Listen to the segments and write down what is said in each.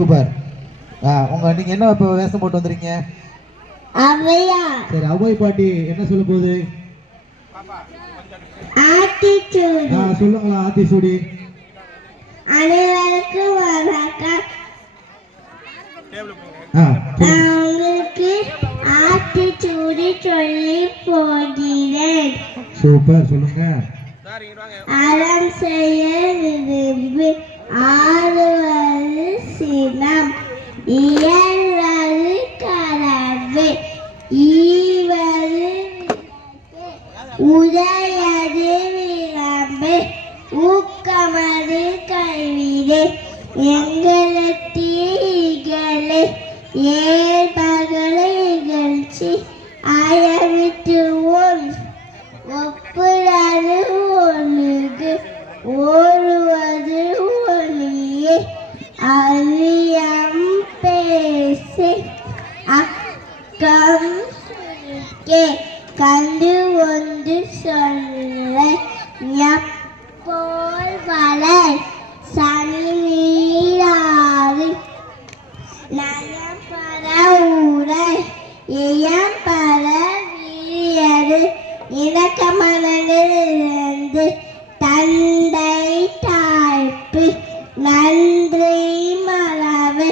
Super. நீங்க என்ன இப்ப வேஷம் போட்டு வந்திருக்கீங்க? அவையா. சரி, அவ்வை பாட்டி என்ன சொல்ல போகுது? ஆத்திச்சூடி. சொல்லுங்களா ஆத்திச்சூடி. அனைவருக்கும் வணக்கம். உங்களுக்கு ஆத்திச்சூடி சொல்லி போகிறேன். சூப்பர், சொல்லுங்க. அறம் செய்ய விரும்பி ஆறுவது சினம், இயல்வது கரவு, ஈவது உதயது விளம்பு, ஊக்கமது கைவிடு, எங்களுக்கு இகழே ஏற்பகளை இகழ்ச்சி அயவிட்டுவோம், ஒப்புறது ஒழுகு ஓடுவது ஒளியே, அறியம் பேசி அக்கம் சுருக்கே, கண்டு ஒன்று சொல்ல ஞப்போல் வளர், சனி நீராறு நயம் பர ஊரை, இயம் பர வீரியது, இணக்க மனங்களிலிருந்து தந்தை தாய்ப்பு, நன்றி மறவு,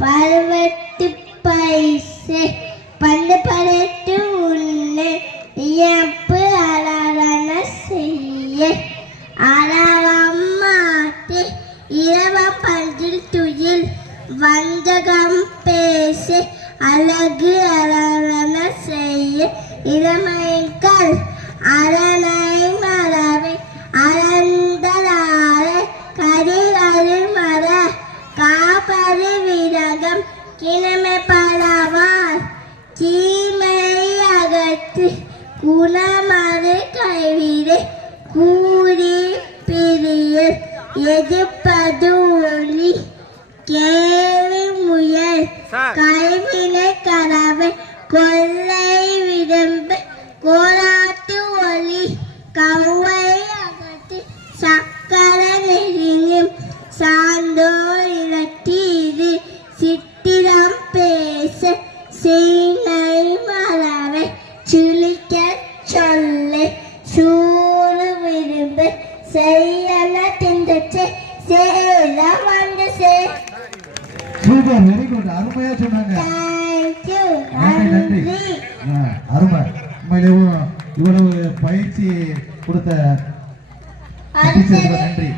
பருவத்து பைசு பந்து படைத்து உண்ணு, இயப்பு அலரண செய்ய, அலரம் மாற்றி இரவம் பஞ்சில் துயில், வஞ்சகம் பேசி அழகு அலரண செய்ய, இளமைகள் அரணை மரவை அறந்தலாறு, கரிகரு மர காப்பரு விரகம் கிணமை பரவார், தீமை அகற்று குணமறு கைவிடு, கூறி பிரியல் எதிர்ப்பது ஒளி, கேள்வி முயல் கைவினை கரவை, கொள்ளை விரும்பு கோலாட்டு ஒளி, கவ்வை அகத்து சக்கர நெறியும், சான்றோர் இலத்தீது சித்திரம் பேச, சீனை மரவை சுழிக்க சொல்லு, சூறு விரும்பு செய்யல திண்டச்சு சேல வந்து சே. சூப்பர், வெரி குட், அருமையா சொன்னாங்க. நன்றி. அருமை. உண்மையிலேயும் இவ்வளவு பயிற்சி கொடுத்த நன்றி.